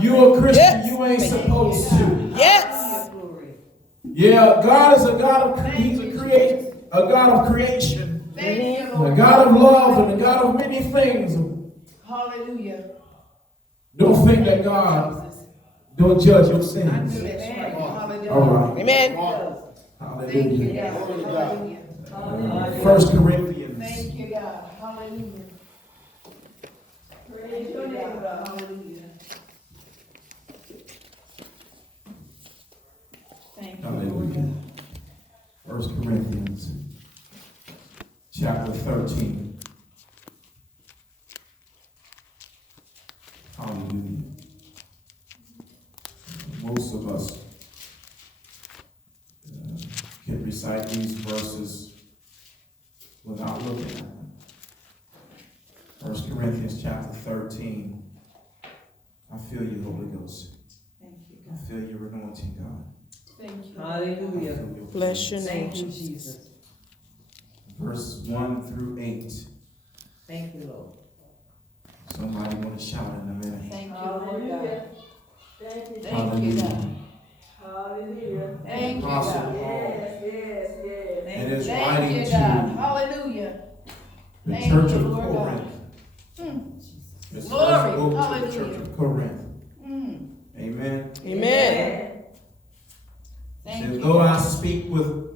You a Christian, you ain't supposed to. Yes. Yeah, God is a God of He's a God of creation. A God of love and a God of many things. Hallelujah. Don't think that God don't judge your sins. All right. Amen. Hallelujah. Hallelujah. 1 Corinthians. Thank you, God. Hallelujah. Praise your name, God. Hallelujah. Thank you, Hallelujah. 1 Corinthians chapter 13. Hallelujah. Most of us can recite these verses without looking at them. 1 Corinthians chapter 13. I feel you, Holy Ghost. Thank you, I feel your anointing, God. Thank you. Hallelujah. Bless your name, Thank you, Jesus. Jesus. Verse 1 through 8. Thank you, Lord. Somebody want to shout in a minute. Thank you, Lord God. Thank you. Thank you, God. Hallelujah. Thank you, Apostle God. Paul Yes. and is Thank writing you, to God. Hallelujah. the Thank church you, of Lord God. Corinth. His Glory. first book to the Hallelujah. church of Corinth. Mm. Amen. Amen. Thank Says, you. though I speak with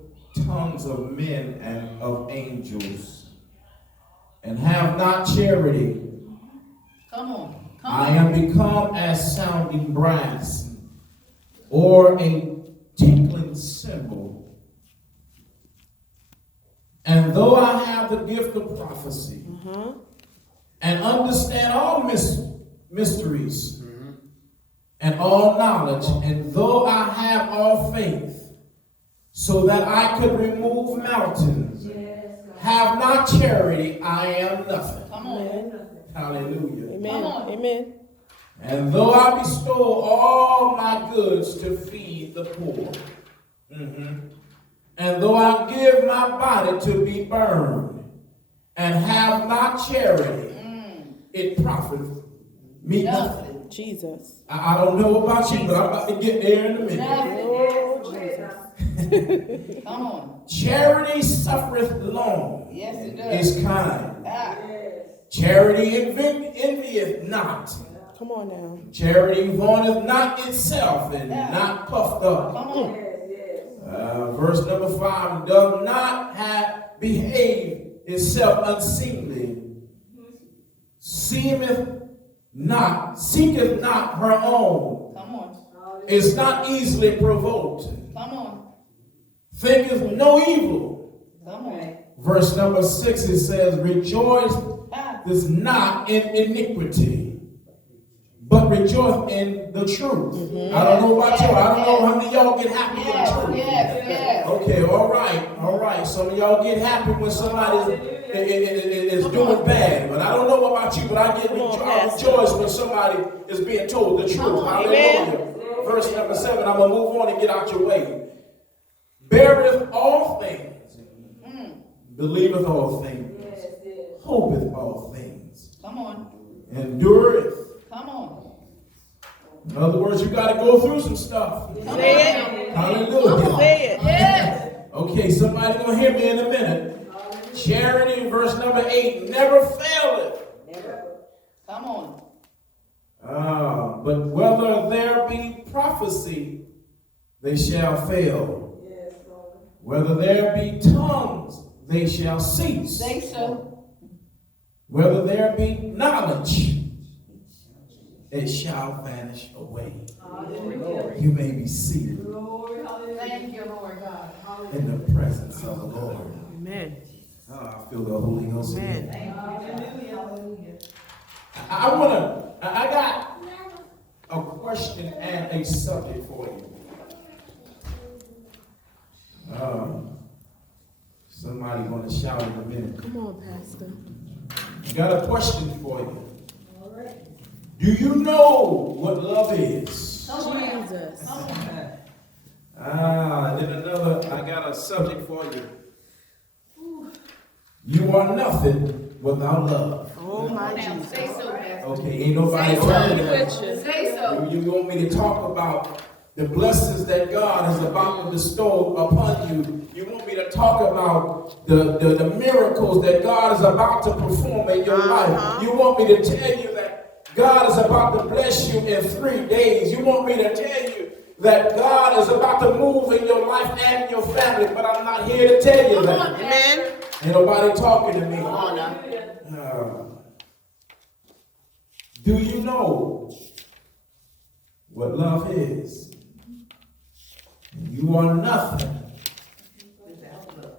tongues of men and of angels, and have not charity, Come on. Come I on. am become as sounding brass, or a tinkling cymbal. And though I have the gift of prophecy, and understand all mysteries, and all knowledge, and though I have all faith, so that I could remove mountains, have not charity, I am nothing. Come on. Hallelujah. Amen. Come on. Amen. And though I bestow all my goods to feed the poor, and though I give my body to be burned, and have not charity, it profiteth me nothing. Jesus. I don't know about you, but I'm about to get there in a minute. Oh, Jesus. Come on. Charity suffereth long, Yes, it does. is kind. Ah. Charity envieth not. Come on now. Charity vaunteth not itself, and not puffed up. Come on. Verse number 5, does not have behaved itself unseemly, seeketh not her own, Come on. is not easily provoked, Come on. thinketh no evil. Come on. Verse number 6, it says, rejoice Ah. is not in iniquity, but rejoice in the truth. I don't know about y'all. I don't know how many of y'all get happy in the truth. Yes. Okay, all right. Some of y'all get happy when somebody is doing bad, but I don't know about you, but I rejoice when somebody is being told the truth. Hallelujah. Verse number 7, I'm going to move on and get out your way. Beareth all things, believeth all things, hopeth all things, Come on. endureth. Come on. In other words, you got to go through some stuff. Say it. Hallelujah. Say it. Yes. Okay, somebody gonna hear me in a minute. Charity, verse number 8, never faileth. Come on. But whether there be prophecy, they shall fail. Whether there be tongues, they shall cease. Say so. Whether there be knowledge, it shall vanish away. You may be seated Thank you, Lord God. in the presence of the Lord. Amen. I feel the Holy Ghost. Amen. Hallelujah. I got a question and a subject for you. Somebody gonna shout in a minute. Come on, Pastor. Got a question for you. Do you know what love is? Jesus. I got a subject for you. You are nothing without love. Oh, my Now, Jesus. say so, Pastor. Okay, ain't nobody Say talking so. about it. Say so. You want me to talk about the blessings that God is about to bestow upon you. You want me to talk about the miracles that God is about to perform in your life. You want me to tell you that God is about to bless you in 3 days. You want me to tell you that God is about to move in your life and your family, but I'm not here to tell you that. Amen. Ain't nobody talking to me. Come on now. Do you know what love is? You are nothing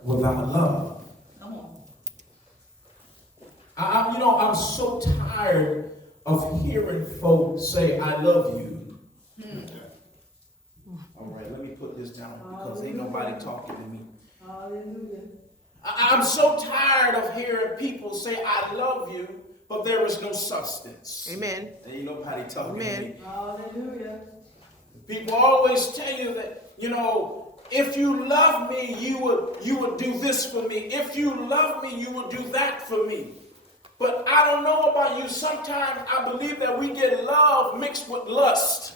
without love. Come on. I'm so tired of hearing folks say, I love you. All right, let me put this down because ain't nobody talking to me. Hallelujah. I'm so tired of hearing people say, I love you, but there is no substance. Amen. Ain't nobody talking to me. Hallelujah. People always tell you that, if you love me, you would do this for me. If you love me, you would do that for me. But I don't know about you. Sometimes I believe that we get love mixed with lust.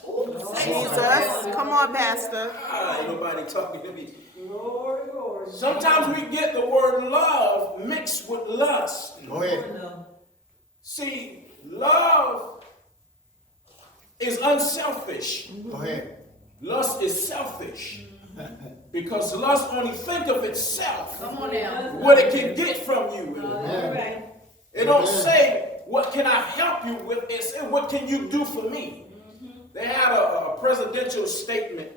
Jesus. Come on, Pastor. Ain't nobody talking to me. Glory, glory. Sometimes we get the word love mixed with lust. Go ahead. See, love is unselfish. Go ahead. Lust is selfish. Because lust only think of itself. Come on now. What it can get from you. All right. It don't say, what can I help you with? It said, what can you do for me? They had a presidential statement.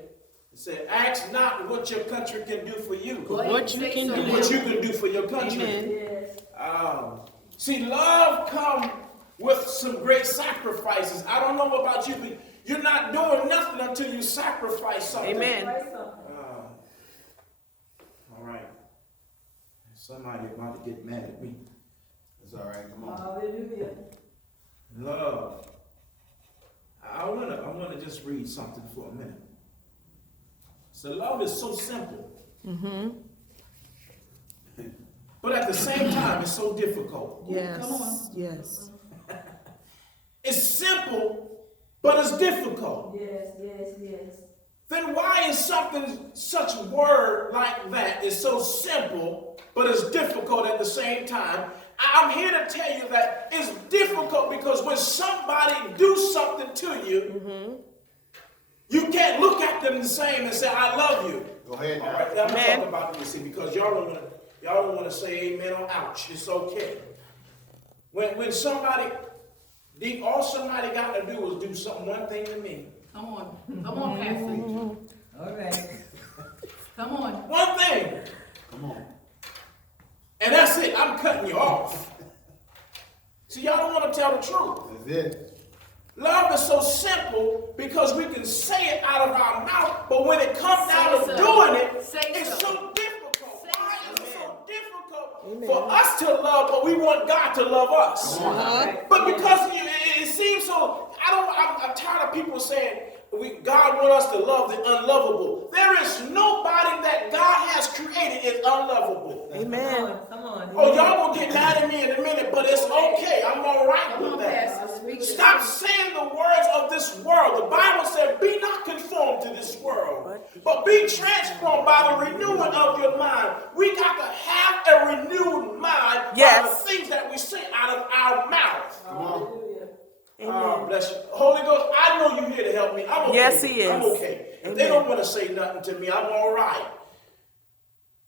It said, ask not what your country can do for you. Go ahead. What you Say can so. do. What you can do for your country. Amen. Yes. See, love comes with some great sacrifices. I don't know about you, but you're not doing nothing until you sacrifice something. Amen. Try something. All right. Somebody about to get mad at me. It's all right. Come on. Hallelujah. Love. I wanna just read something for a minute. So love is so simple. But at the same time, it's so difficult. Yes. Yes. It's simple, but it's difficult. Yes, yes, yes. Then why is something, such a word like that is so simple, but it's difficult at the same time? I'm here to tell you that it's difficult because when somebody do something to you, you can't look at them the same and say, I love you. Go ahead All now. right, I'm Amen. talking about this, see, because y'all don't want to say amen or ouch. It's okay. When somebody, all somebody got to do is do one thing to me. Come on. Come on, Pastor. All right. Come on. One thing. Come on. And that's it. I'm cutting you off. See, y'all don't want to tell the truth. That's it. Love is so simple because we can say it out of our mouth, but when it comes down to Say so. doing it, Say it's so. so difficult. Say Why so. is it so difficult for us to love, but we want God to love us? But because it seems so, I'm tired of people saying, God wants us to love the unlovable. There is nobody that God has created is unlovable. Amen. Come on. Oh, y'all gonna get mad at me in a minute, but it's okay. I'm all right Come with on, that. Pastor. Speak to Stop the- saying the words of this world. The Bible said, be not conformed to this world, but be transformed by the renewing of your mind. We got to have a renewed mind by Yes. the things that we say out of our mouth. Come on. Hallelujah. Oh, bless you. Holy Ghost, I know you're here to help me. I'm okay. Yes, he is. I'm okay. If they don't want to say nothing to me, I'm all right.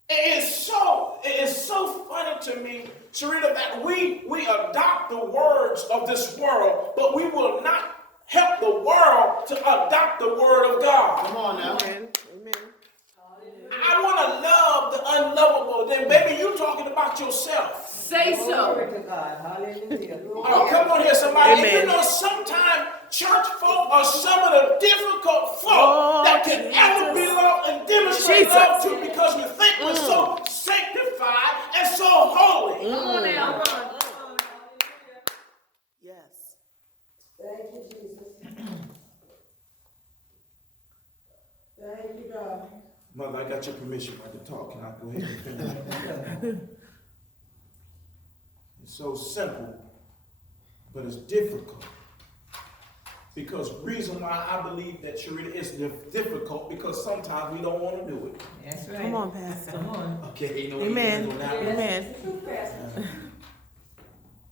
It is so funny to me, Sharita, that we adopt the words of this world, but we will not help the world to adopt the word of God. Come on now. Amen. I want to love the unlovable. Then, baby, you talking about yourself. Say so. Glory to God. Hallelujah. Oh, come on here, somebody. Amen. And you know, sometimes church folk are some of the difficult folk that can ever be loved and demonstrate love to because we think we're so sanctified and so holy. Come on now. Yes. Thank you, Jesus. Thank you, God. Mother, I got your permission. I can talk. Can I go ahead and finish? It's so simple, But it's difficult. Because reason why I believe that charity is difficult because sometimes we don't want to do it. That's right. Come on, Pastor. Come on. Okay, you know Amen. on that one. Amen.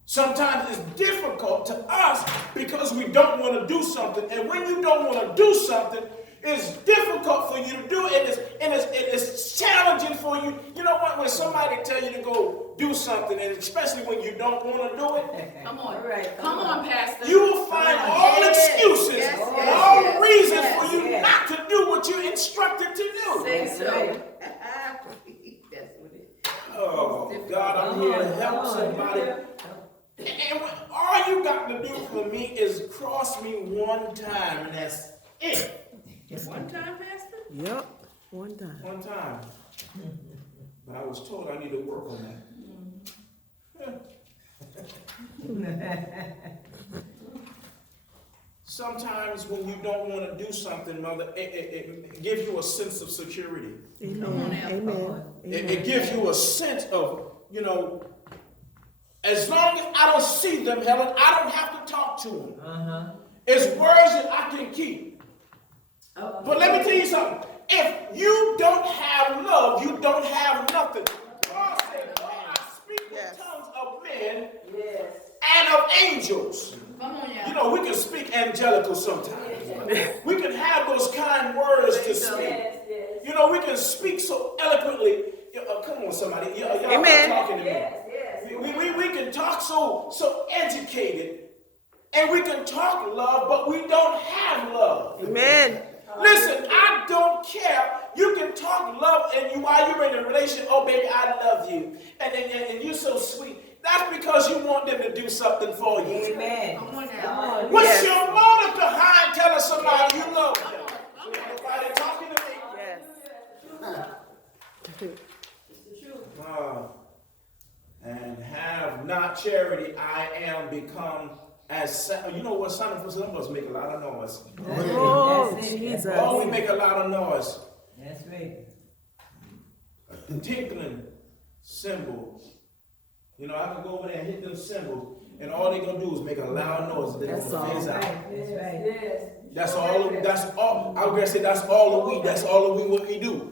Sometimes it's difficult to us because we don't want to do something. And when you don't want to do something, it's difficult for you to do it. And it's challenging for you. You know what? When somebody tell you to go do something, and especially when you don't want to do it, Come on. All right, Come on, Pastor. you will find all excuses Yes, and yes, all yes, reasons yes, for you yes. not to do what you're instructed to do. Say That's so. right. That's what it is. Oh, God, I'm here to help somebody. And what all you got to do for me is cross me one time, and that's it. One time, Pastor? Yep. One time. One time. But I was told I need to work on that. Sometimes when you don't want to do something, Mother, it gives you a sense of security. Come on Amen. now. Amen. It gives you a sense of, as long as I don't see them, Helen, I don't have to talk to them. It's words that I can keep. But let me tell you something. If you don't have love, you don't have nothing. God said, I speak with tongues of men and of angels. Come on, y'all. We can speak angelical sometimes. We can have those kind words to speak. We can speak so eloquently. Come on, somebody. Y'all Amen. not talking to me. We can talk so educated, and we can talk love, but we don't have love. Amen. Listen, I don't care. You can talk love, and while you're in a relationship, oh baby, I love you, and you're so sweet. That's because you want them to do something for you. Amen. Come on Come now. on. What's Yes. your motive behind telling somebody you love them? Nobody talking to me. Yes. And have not charity, I am become as you know what? Some of us make a lot of noise. Oh, That's it. Jesus. Oh, we make a lot of noise. That's right. A tinkling cymbal. I can go over there and hit them cymbals, and all they gonna do is make a loud noise. They're That's gonna all. fizz out. That's right. That's all. That's all. I was gonna say that's all of we. That's all of what we do.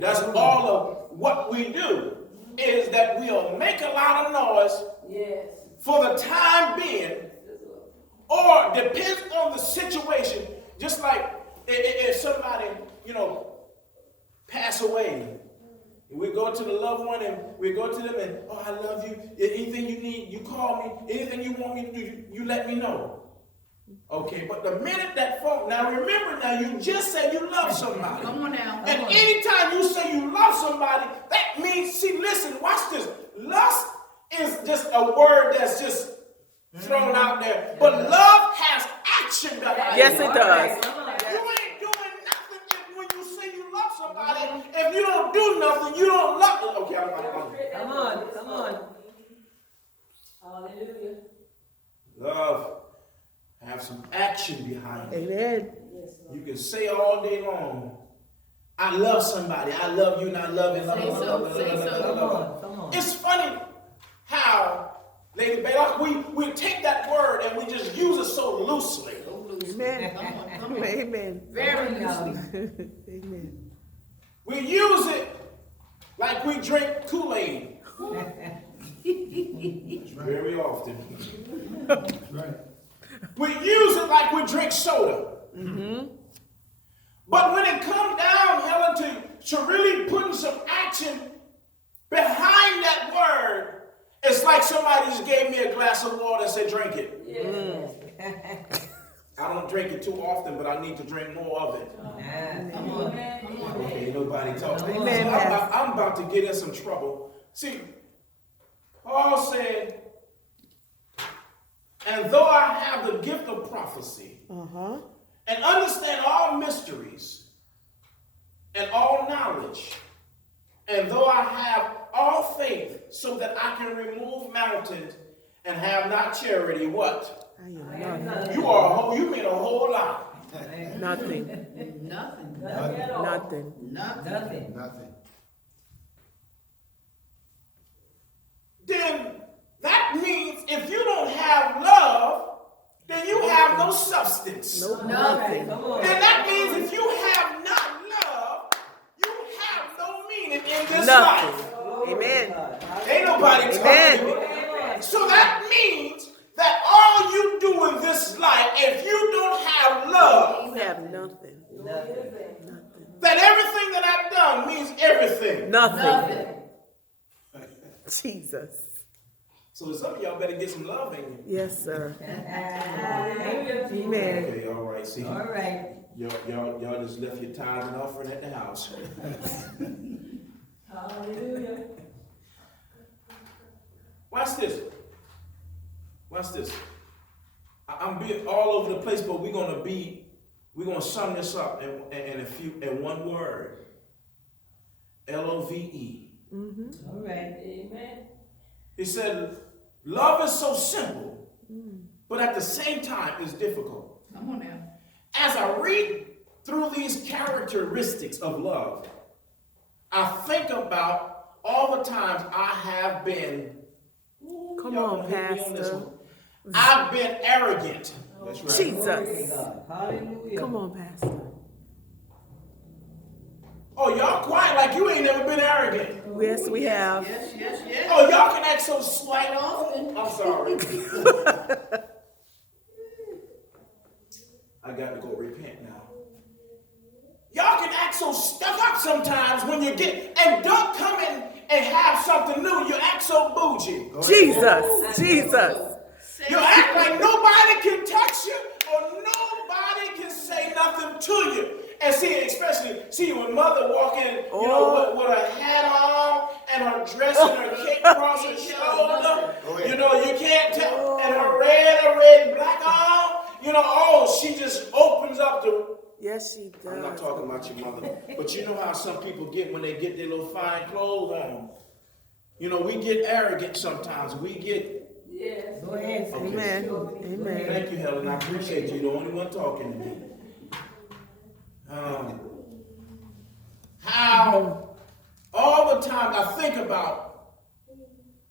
That's all of what we do. Is that we'll make a lot of noise for the time being, or depends on the situation. Just like if somebody, pass away, we go to the loved one and we go to them and, oh, I love you. Anything you need, you call me. Anything you want me to do, you let me know. Okay, but the minute that phone, now remember, you just said you love somebody. Come on now. And anytime you say you love somebody, that means, see, listen, watch this. Lust is just a word that's just thrown out there. But love has action behind Yes, it. it does. You ain't doing nothing when you say you love somebody. If you don't do nothing, you don't love them. Okay, Come on. Come on. Hallelujah. Love have some action behind it. Amen. You can say all day long, I love somebody, I love you, and I love you. Say so. Come on. Come on. It's funny how, Lady Baylock, we take that word and we just use it so loosely. Amen. Come on. Amen. Very loosely. Amen. We use it like we drink Kool-Aid. Very often. Right. We use it like we drink soda. But when it comes down, Helen, to really putting some action behind that word, it's like somebody just gave me a glass of water and said, drink it. I don't drink it too often, but I need to drink more of it. Come on. Okay, nobody talking. Amen. I'm about to get in some trouble. See, Paul said, and though I have the gift of prophecy and understand all mysteries and all knowledge, and though I have all faith so that I can remove mountains and have not charity, what? I am nothing. You mean a whole lot. Nothing. Nothing. Nothing. Nothing. Nothing. Then That means if you don't have love, then you have no substance. Nope, Nothing. nothing. Come on. And that means if you have not love, you have no meaning in this Nothing. life. Amen. Ain't nobody talking Amen. to me. So that means that all you do in this life, if you don't have love, You have nothing. Nothing. then everything that I've done means everything. Nothing. Jesus. So some of y'all better get some love in you. Yes, sir. Hallelujah. Amen. Okay, all right. See, All right. y'all just left your tithe and offering at the house. Hallelujah. Watch this. Watch this. I'm being all over the place, but we're gonna sum this up in one word. LOVE. All right. Amen. He said, love is so simple, but at the same time it's difficult. Come on now. As I read through these characteristics of love, I think about all the times I have been. Come y'all on, gonna hit me on this Pastor. one. I've been arrogant. That's right. Jesus. God. Hallelujah. Come on, Pastor. Oh, y'all quiet like you ain't never been arrogant. Yes, we have. Yes. Oh, y'all can act so slight. I'm sorry. I got to go repent now. Y'all can act so stuck up sometimes when you get, and don't come in and have something new. You act so bougie. Jesus. Jesus. You act like nobody can touch you or nobody can say nothing to you. And see when mother walk in, you know, with her hat on and her dress and her cape across her shoulder, you know, you can't tell, and her red and black on, you know, she just opens up the. Yes, she I'm not does. talking about your mother, but you know how some people get when they get their little fine clothes on. You know, we get arrogant sometimes. We get. Yes. Go ahead. Okay. Amen. Amen. Thank you, Helen. I appreciate you. You're the only one talking to me. How all the time I think about,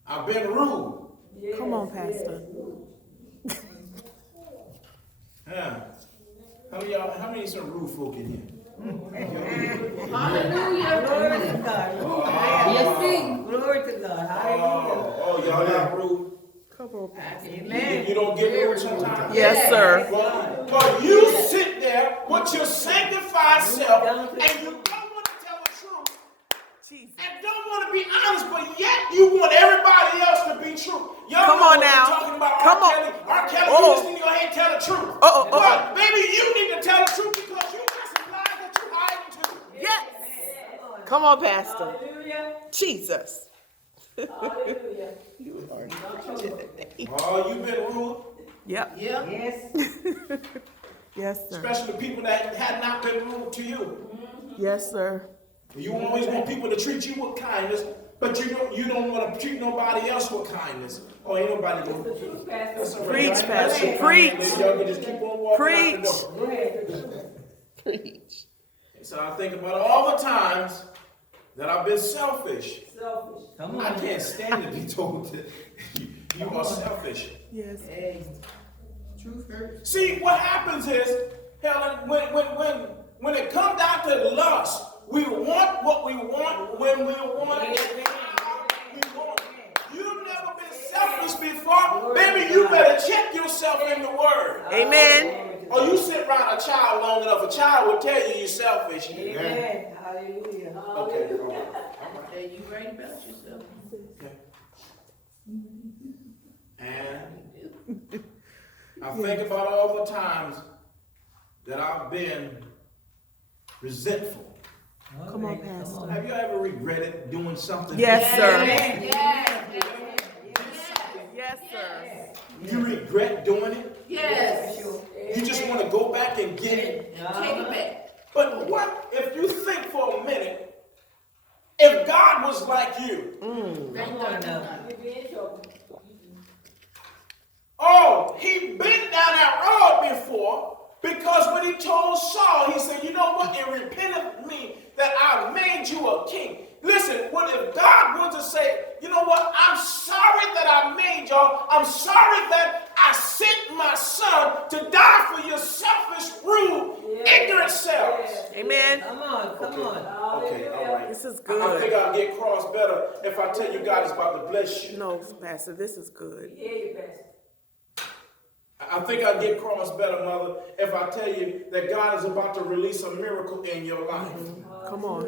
I've been rude. Come on, Pastor. How many some rude folk in here? Hallelujah. Glory to God. Yes, sing. Glory to God. Hallelujah. Oh, y'all not rude. Come on, Pastor. Amen. You don't get rude sometimes. Yes, sir. But you sit there with your sanctified self and you don't want to tell the truth Jesus. and don't want to be honest, but yet you want everybody else to be true. Y'all Come know on what now. I'm talking about. Come R. on. Kelly. R. Kelly, Uh-oh. you just need to go ahead and tell the truth. Uh-oh, uh-oh. But baby, you need to tell the truth because you got some lies that you hiding too. Yes. Come on, Pastor. Hallelujah. Jesus. Hallelujah. You are not today. Oh, you been rude, Yep. Yep. Yes. Yes, sir. especially the people that had not been rude to you. Yes, sir. You always want people to treat you with kindness, but you don't want to treat nobody else with kindness. Oh, ain't nobody going to Truth, Pastor. That's all right. Preach, That's Pastor. it. Preach. Maybe y'all can just keep on walking out the Preach. door. Go ahead. Preach. So I think about all the times that I've been selfish. Selfish. Come I on. can't stand to be told that you are selfish. Yes. Hey. Truth hurts. See, what happens is, Helen, when it comes down to lust, we want what we want when we want it. How we want it. You've never been selfish before, baby. You better check yourself in the Word. Amen. Or you sit around a child long enough, a child will tell you you're selfish. Amen. Hallelujah. Okay, all right. Hey, you right about yourself. Okay. And I think about all the times that I've been resentful. Come on, Pastor. Have you ever regretted doing something? Yes, sir. Yes. Yes, sir. You regret doing it? Yes. You just want to go back and get it? Take it back. But what if you think for a minute, if God was like you? Thank God. now. You be in trouble. Oh, he'd been down that road before because when he told Saul, he said, you know what? It repented me that I made you a king. Listen, what if God wants to say, you know what, I'm sorry that I made y'all. I'm sorry that I sent my son to die for your selfish, rude, ignorant selves. Amen. Come on, come on. Okay, all right. This is I think good. I'll get cross better if I tell you God is about to bless you. No, Pastor, this is good. Yeah, you Pastor. I think I'll get cross better, Mother, if I tell you that God is about to release a miracle in your life. Come on.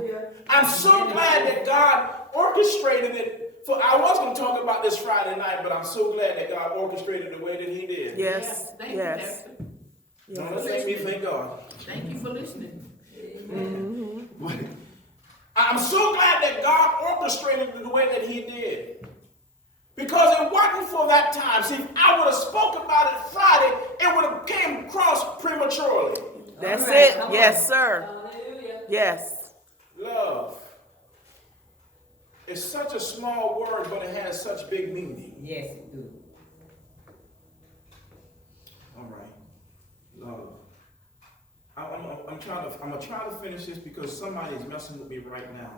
I'm so glad that God orchestrated it. I was going to talk about this Friday night, but I'm so glad that God orchestrated the way that he did. Yes. Thank you, Yes. Pastor. No, that makes me thank God. Thank you for listening. I'm so glad that God orchestrated it the way that he did. Because it wasn't for that time. See, if I would have spoke about it Friday, it would have came across prematurely. That's All right, it. come Yes, on. sir. Hallelujah. Yes. Love. It's such a small word, but it has such big meaning. Yes, it do. All right. Love. I'm gonna try to finish this because somebody is messing with me right now.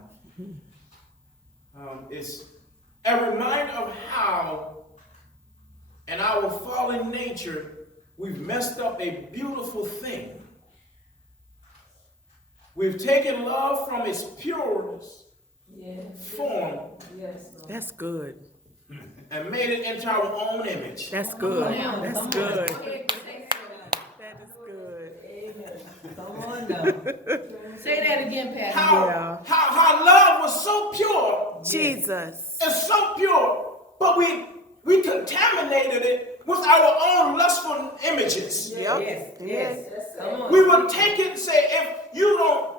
It's a reminder of how, in our fallen nature, we've messed up a beautiful thing. We've taken love from its purest form Yes, Lord. That's good. and made it into our own image. That's good. That's Come on. good. Go ahead, say so. That is good. Amen. Come on now. Say that again, Pastor. Yeah. How love was so pure, Jesus. it's so pure, but we contaminated it with our own lustful images. Yep. Yes, Amen. yes. Come on. We would take it and say, if you don't,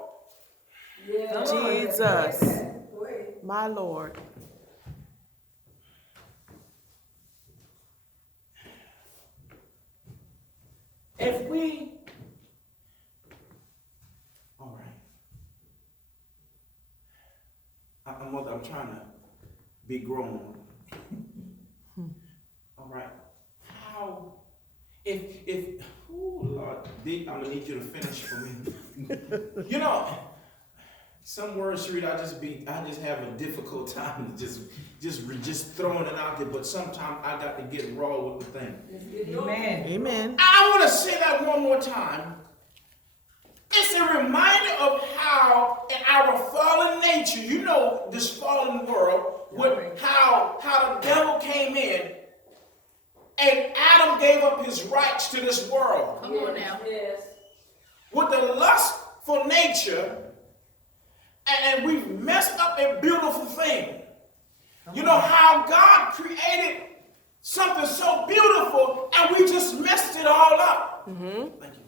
Come on. Jesus. Wait. My Lord. if we, all right. I'm trying to be grown. All right. How, if, oh Lord, I'm gonna need you to finish for me. You know, some words, Sherita, I just have a difficult time just throwing it out there. But sometimes I got to get raw with the thing. Amen. Amen. I want to say that one more time. It's a reminder of how in our fallen nature, you know, this fallen world, with how the devil came in and Adam gave up his rights to this world. Come on now. Yes. With the lustful nature, and we've messed up a beautiful thing. You know how God created something so beautiful and we just messed it all up. Thank you.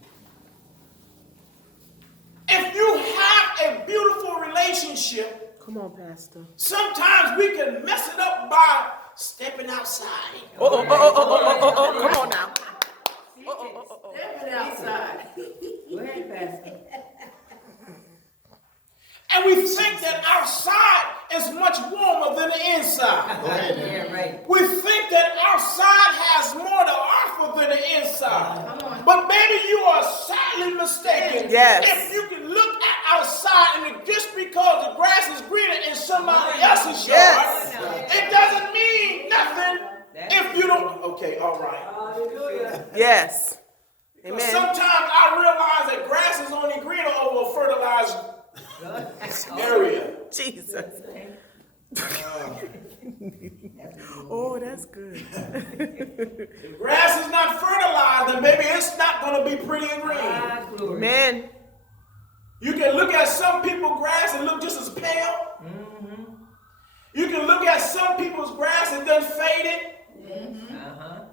If you have a beautiful relationship, Come on, Pastor. sometimes we can mess it up by stepping outside. Come on now. Stepping outside. Go ahead, Pastor. And we think that outside is much warmer than the inside. Yeah, right. We think that outside has more to offer than the inside. Come on. But maybe you are sadly mistaken. Yes. If you can look at outside and just because the grass is greener in somebody else's Yes. yard, it doesn't mean nothing if you don't. Okay, all right. Hallelujah. Yes. Because Amen. sometimes I realize that grass is only greener over a fertilized area. Jesus. Oh, that's good. If grass is not fertilized, then maybe it's not going to be pretty and green. Ah, glory. Amen. You can look at some people's grass and look just as pale. Mm-hmm. You can look at some people's grass and then faded. Uh-huh.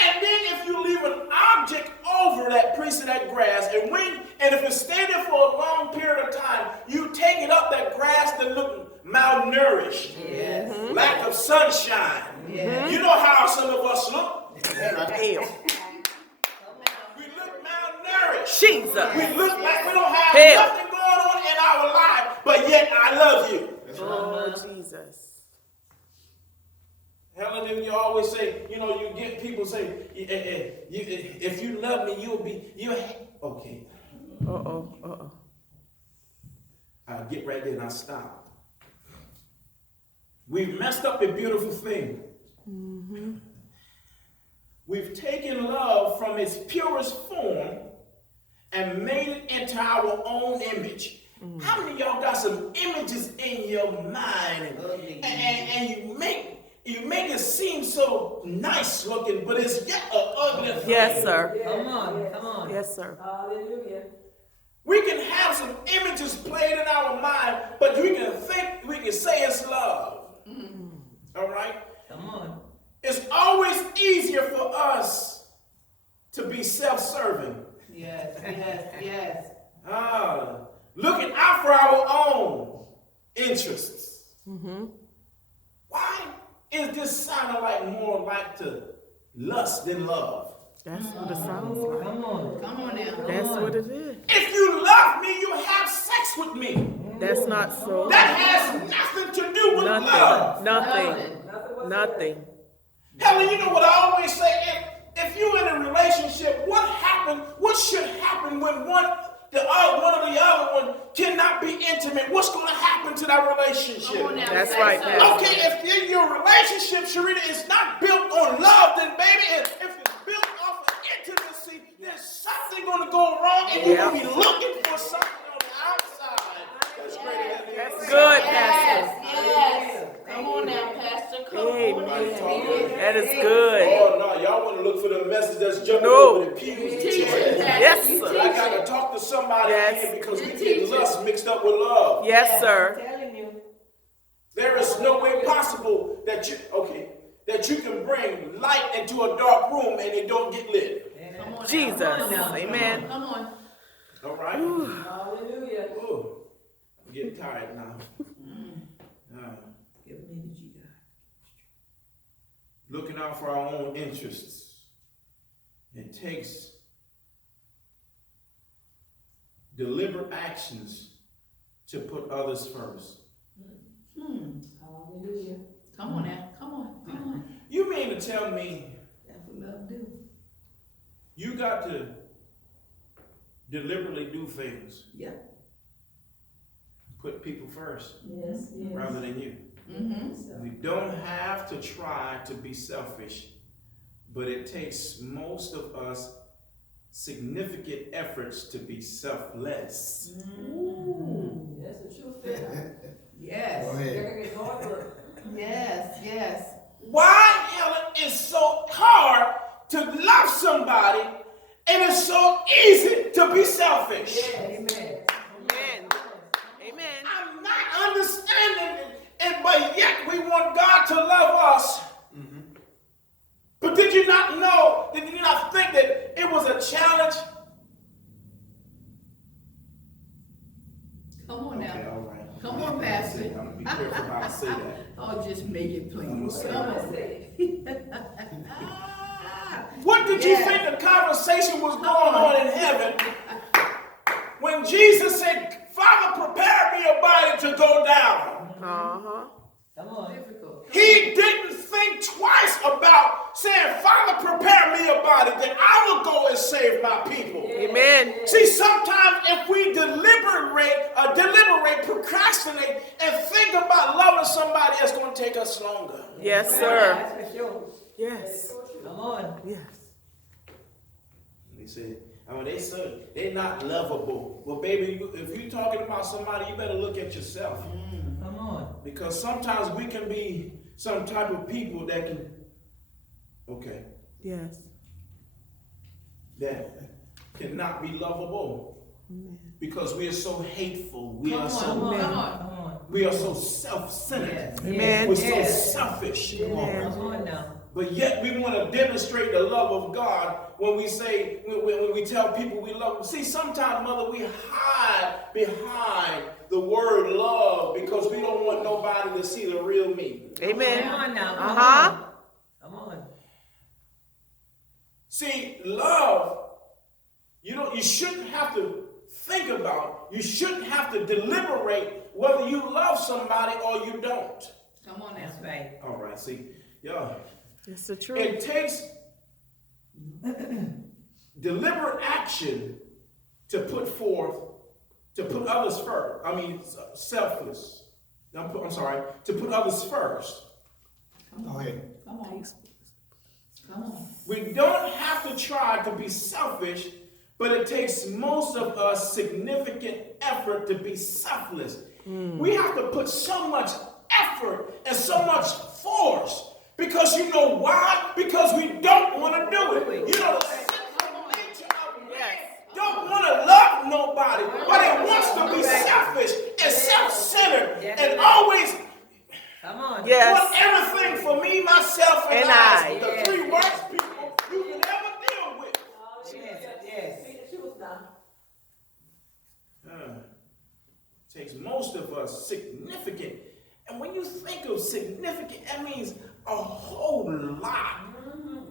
And then if you leave an object over that piece of that grass, and if it's staying there for a long period of time, you take it up that grass that look malnourished, Yes. lack of sunshine. You know how some of us look. Pale. We look malnourished. Jesus. We look like we don't have Pale. nothing going on in our life, but yet I love you. Oh, Jesus. Helen, you always say, you know, you get people say, if you love me, okay. Uh-oh. I'll get right there and I'll stop. We've messed up a beautiful thing. We've taken love from its purest form and made it into our own image. How many of y'all got some images in your mind and you make it seem so nice looking, but it's yet an ugly thing? Yes, sir. Come on, come on. Yes, sir. Hallelujah. We can have some images played in our mind, but we can say it's love. All right? Come on. It's always easier for us to be self-serving. Yes, yes, yes. Looking out for our own interests. Why is this sounding like more like to lust than love? That's what it sounds like. Come on. Come on now. That's what it is. If you love me, you have sex with me. That's not so. That has nothing to do with love. Nothing. Helen, you know what I always say? If you're in a relationship, what should happen when one or the other one cannot be intimate? What's going to happen to that relationship? Come on now. That's Say right, so. Pastor. Okay, if your relationship, Sharita, is not built on love, then baby, if it's built off of intimacy, there's something going to go wrong, and you're going to be looking for something on the outside that's greater than the That's inside. good, Yes, Pastor. yes. Come on now, Pastor. Come on. Amen. That is good. Oh, no, y'all want to look for the message that's jumping No. over the pews. Teach it, Pastor. Yes, You sir. But I teach got it. to talk to somebody Yes. in here because we You get teach lust mixed up with love. Yes, sir. Telling you. There is no way possible that you can bring light into a dark room and it don't get lit. Come on now. Jesus. Come on now. Amen. Come on. All right? Hallelujah. Ooh, I'm getting tired now. Give me energy, God. Looking out for our own interests. It takes deliberate actions to put others first. Hallelujah. Come on now. Come on. Come on. You mean to tell me That's what love do. you got to deliberately do things, Yeah. put people first Yes, yes. rather than you? Mm-hmm. We don't have to try to be selfish, but it takes most of us significant efforts to be selfless. Ooh, that's the truth there. Yes. Go ahead. You're gonna get hard work. Yes, yes. Why, Helen, is so hard to love somebody and it's so easy to be selfish? Amen. Amen. Amen. I'm not understanding it, but yet we want God to love us. But did you not know, did you not think that it was a challenge? Come on now. Okay, all right. Come on, Pastor. I'm going to be careful how I say that. Oh, just make it plain. I'm gonna say Come that. on. What did you think the conversation was going on in heaven when Jesus said, Father, prepare me a body to go down? Uh-huh. Come on. Difficult. He didn't think twice about saying, Father, prepare me a body that I will go and save my people. Amen. See, sometimes if we deliberate, procrastinate, and think about loving somebody, it's going to take us longer. Yes, sir. That's for sure. Yes. Come on. Yes. They said, oh, they're not lovable. Well, baby, if you're talking about somebody, you better look at yourself. Come on. Because sometimes we can be some type of people that can, Yes. that cannot be lovable. Because we are so hateful. We Come are on, so come Come on. on. we are so self-centered. Amen. We're so Yes. selfish. Come on now. But yet we want to demonstrate the love of God when we say, when we tell people we love them. See, sometimes, Mother, we hide behind the word love because we don't want nobody to see the real me. Amen. Come on now. Come Uh-huh. on. Come on. See, love, you shouldn't have to think about, you shouldn't have to deliberate whether you love somebody or you don't. Come on now. That's right. All right, see, yeah. It's the truth. It takes deliberate action to put others first. Selfless. to put others first. Go ahead. Come on. Come on. We don't have to try to be selfish, but it takes most of us significant effort to be selfless. We have to put so much effort and so much force because you know why? Because we don't want to do it. You know, the sinful nature of man don't want to love nobody, but it wants to be selfish and self-centered and always Come on. want everything for me, myself, and I. I. The three worst people you can ever deal with. Yes. Takes most of us significant. And when you think of significant, that means a whole lot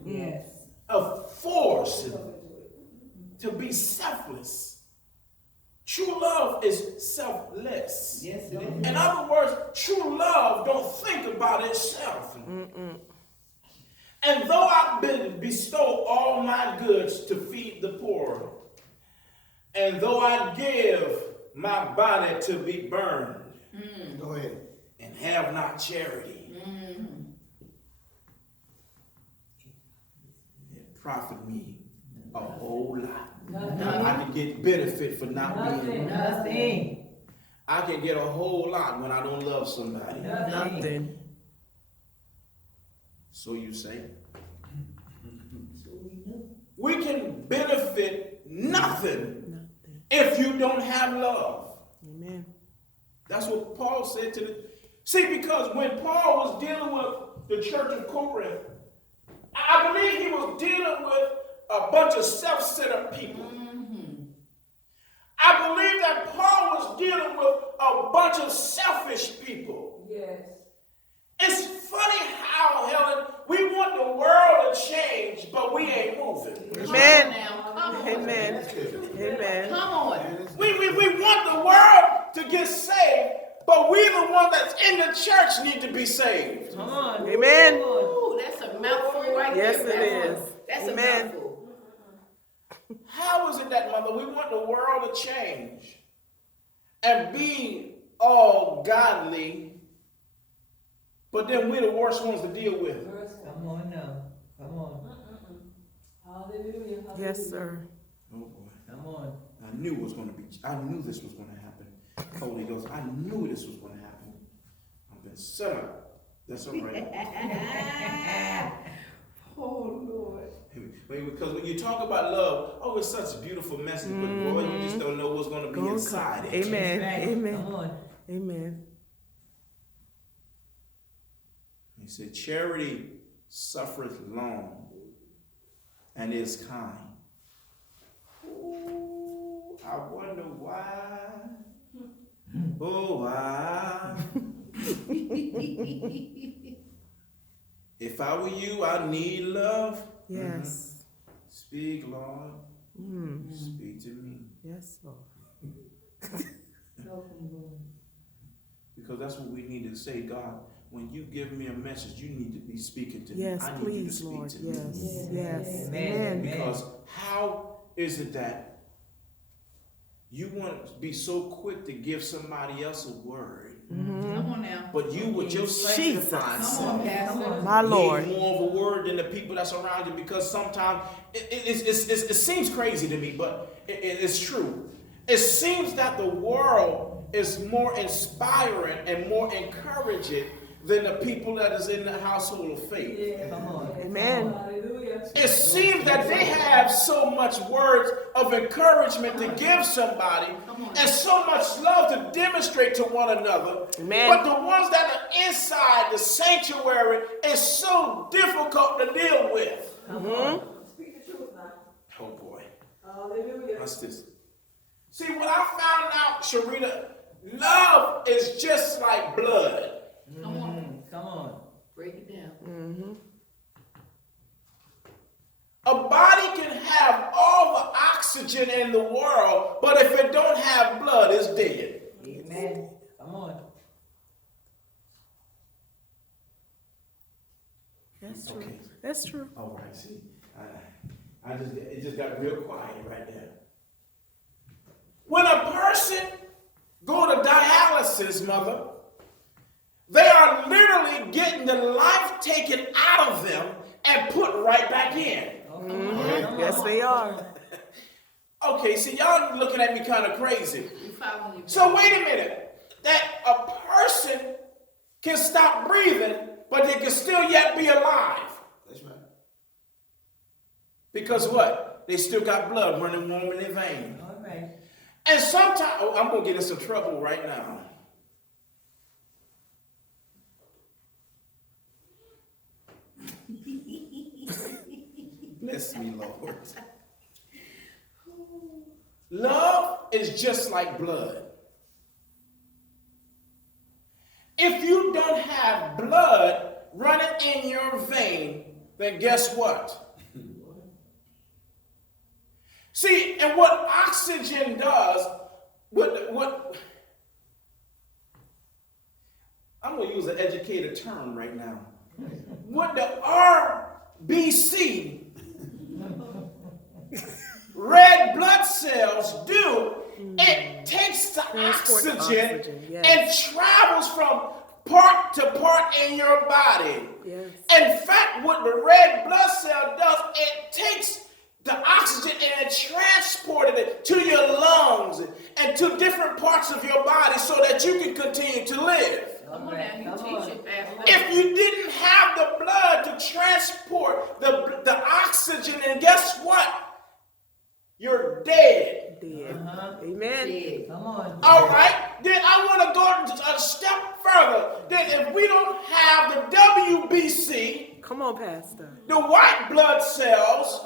Yes. of force to be selfless. True love is selfless. Yes, it is. In other words, true love don't think about itself. And though I've been bestowed all my goods to feed the poor, and though I give my body to be burned, Go ahead. and have not charity, it profit me a whole lot. I can get benefit for not being. Nothing. I can get a whole lot when I don't love somebody. Nothing. So you say. We can benefit nothing if you don't have love. Amen. That's what Paul said to the. See, because when Paul was dealing with the church of Corinth, I believe he was dealing with a bunch of self-centered people. I believe that Paul was dealing with a bunch of selfish people. Yes. It's funny how, Helen, we want the world to change, but we ain't moving. Amen. Now, come on. Amen. Amen. Come on. We want the world to get saved, but we the one that's in the church need to be saved. Come on. Amen. Ooh, that's a mouthful right Yes, there. it is. That's Amen. a mouthful. How is it that, Mother, we want the world to change and be all godly, but then we're the worst ones to deal with? Come on now. Come on. Hallelujah. Yes, sir. Oh, boy. Come on. I knew this was going to happen. Holy Ghost, I knew this was going to happen. I've been set up. That's all right. Oh, Lord. Because when you talk about love, oh, it's such a beautiful message, but boy, you just don't know what's going to be inside it. Amen. Right. Amen. Come on. Amen. He said, charity suffereth long and is kind. Ooh, I wonder why. Oh, why? If I were you, I need love. Yes. Speak, Lord. Speak to me. Yes, Lord. Because that's what we need to say, God. When you give me a message, you need to be speaking to me. Yes, I need you to please, speak Lord. to me. Yes. Yes. Amen. Amen. Because how is it that you want to be so quick to give somebody else a word, Come on now. but you with your sacrifice Come on, Pastor. My Lord. need more of a word than the people that's around you? Because sometimes it seems crazy to me, but it's true. It seems that the world is more inspiring and more encouraging than the people that is in the household of faith. Come on. Amen. It seems that they have so much words of encouragement to give somebody and so much love to demonstrate to one another. Amen. But the ones that are inside the sanctuary is so difficult to deal with. Speak the truth now. Oh boy. Hallelujah. What's this? See, what I found out, Sharita, love is just like blood. Come on. Come on. Break it down. A body can have all the oxygen in the world, but if it don't have blood, it's dead. Amen. Come on. That's true. Okay. That's true. All right, see, it just got real quiet right there. When a person go to dialysis, Mother, getting the life taken out of them and put right back in. Yes, they are. Okay, see, y'all looking at me kind of crazy. We following you. So wait a minute. That a person can stop breathing, but they can still yet be alive. That's right. Because what? They still got blood running warm in their veins. All right. And sometimes, I'm going to get us in trouble right now. Bless me, Lord. Love is just like blood. If you don't have blood running in your vein, then guess what? See, and what oxygen does, what I'm going to use an educated term right now. What the RBC, red blood cells, do, it takes the Transport oxygen yes. and travels from part to part in your body. Yes. In fact, what the red blood cell does, it takes the oxygen and it transported it to your lungs and to different parts of your body so that you can continue to live. Come on now, you teach it, Pastor. If you didn't have the blood to transport the oxygen, and guess what? You're dead. Dead. Amen. Amen. Come on. All right? Then I want to go a step further. Then if we don't have the WBC, Come on, Pastor. the white blood cells,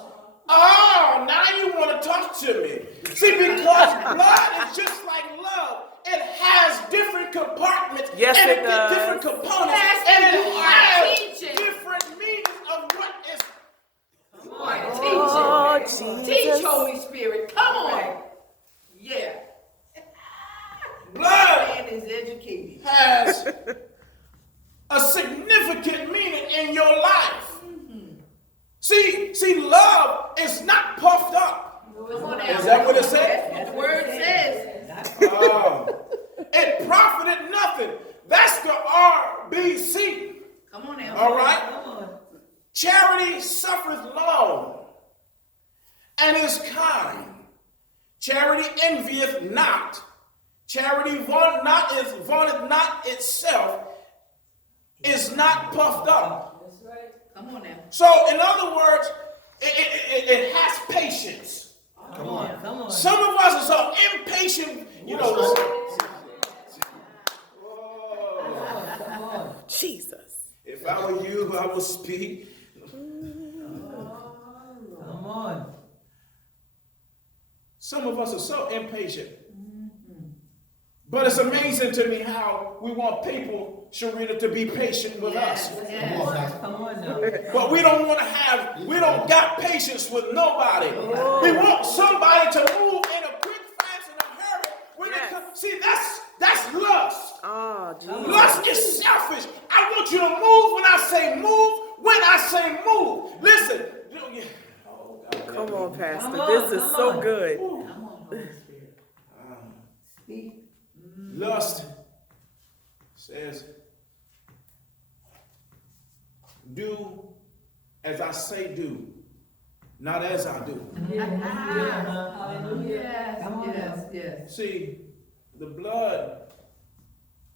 oh, now you want to talk to me. See, because blood is just like love. It has different compartments. Yes, and it does. different components. Yes, and it you are has teaching. different meanings of what is. Come on, Oh, teach it. Jesus. Teach, Holy Spirit. Come on. Yeah. Blood Man is educated. has a significant meaning in your life. See, love is not puffed up. Come on now. Is that what it says? That's what the word says. It profited nothing. That's the RBC. Come on now. All right? Come on. Charity suffereth long and is kind. Charity envieth not. Charity vaunteth not itself, is not puffed up. That's right. Come on now. So, in other words, it has patience. Come on. Come on. Some of us are so impatient, you know. Whoa. Come on. Jesus. If I were you, I would speak. Come on. Some of us are so impatient. But it's amazing to me how we want people, Sharita, to be patient with us. Come on, Pastor. Come on now. But we don't got patience with nobody. We want somebody to move in a quick, fast, and a hurry. When it comes, see, that's lust. Oh, Jesus. Lust is selfish. I want you to move when I say move, when I say move. Listen. Oh, God. Come on, Pastor. Come on, This is come so on. good. Come on, Holy Spirit. Speak. Lust says, do as I say do, not as I do. Hallelujah. Yes, Come on yes, now. yes. See, the blood